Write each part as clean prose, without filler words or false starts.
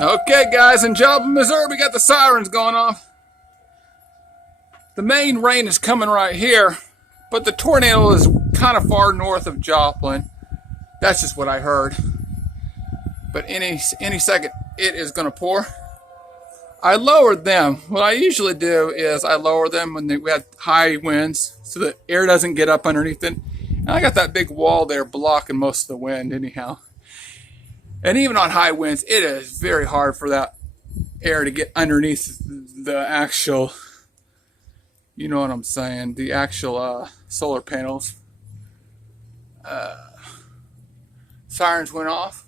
Okay, guys, in Joplin, Missouri, we got the sirens going off. The main rain is coming right here, but the tornado is kind of far north of Joplin. That's just what I heard. But any second, it is going to pour. I lowered them. What I usually do is I lower them when we have high winds so the air doesn't get up underneath it. And I got that big wall there blocking most of the wind anyhow. And even on high winds, it is very hard for that air to get underneath the actual, you know what I'm saying, the actual solar panels. Sirens went off.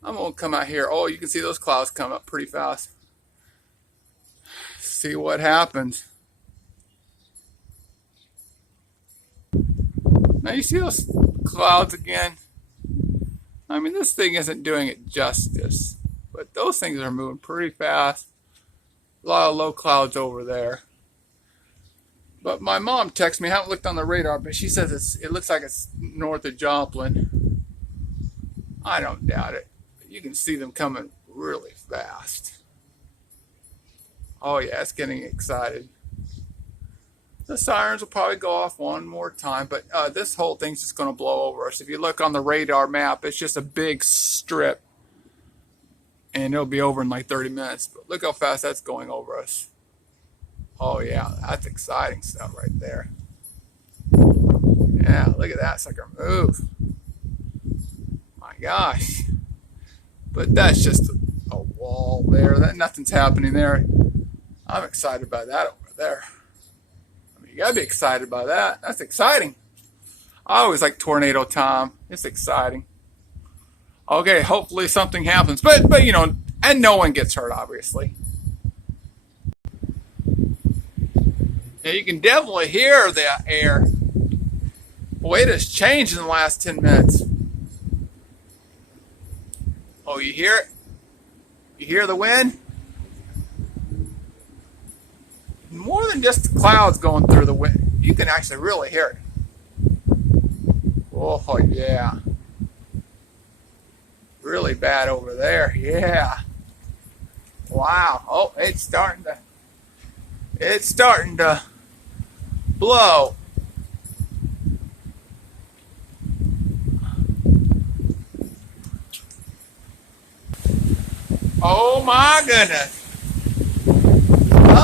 I'm going to come out here. Oh, you can see those clouds come up pretty fast. See what happens. Now you see those clouds again? I mean, this thing isn't doing it justice, but those things are moving pretty fast. A lot of low clouds over there. But my mom texted me, I haven't looked on the radar, but she says it looks like it's north of Joplin. I don't doubt it. You can see them coming really fast. Oh yeah, it's getting excited. The sirens will probably go off one more time, but this whole thing's just going to blow over us. If you look on the radar map, it's just a big strip, and it'll be over in like 30 minutes. But look how fast that's going over us. Oh yeah, that's exciting stuff right there. Yeah, look at that sucker move. My gosh. But that's just a wall there. Nothing's happening there. I'm excited by that over there. You gotta be excited by that. That's exciting. I always like tornado time. It's exciting. Okay, hopefully something happens. But you know, and no one gets hurt, obviously. Yeah, you can definitely hear the air. Boy, it has changed in the last 10 minutes. Oh, you hear it? You hear the wind? More than just the clouds going through the wind. You can actually really hear it. Oh, yeah. Really bad over there. Yeah. Wow. Oh, it's starting to blow. Oh, my goodness.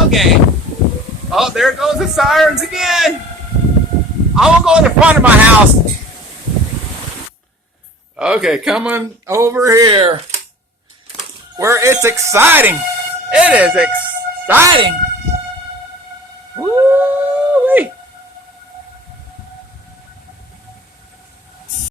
Okay. Oh, there goes the sirens again. I'm going to go in the front of my house. Okay, coming over here where it's exciting. It is exciting.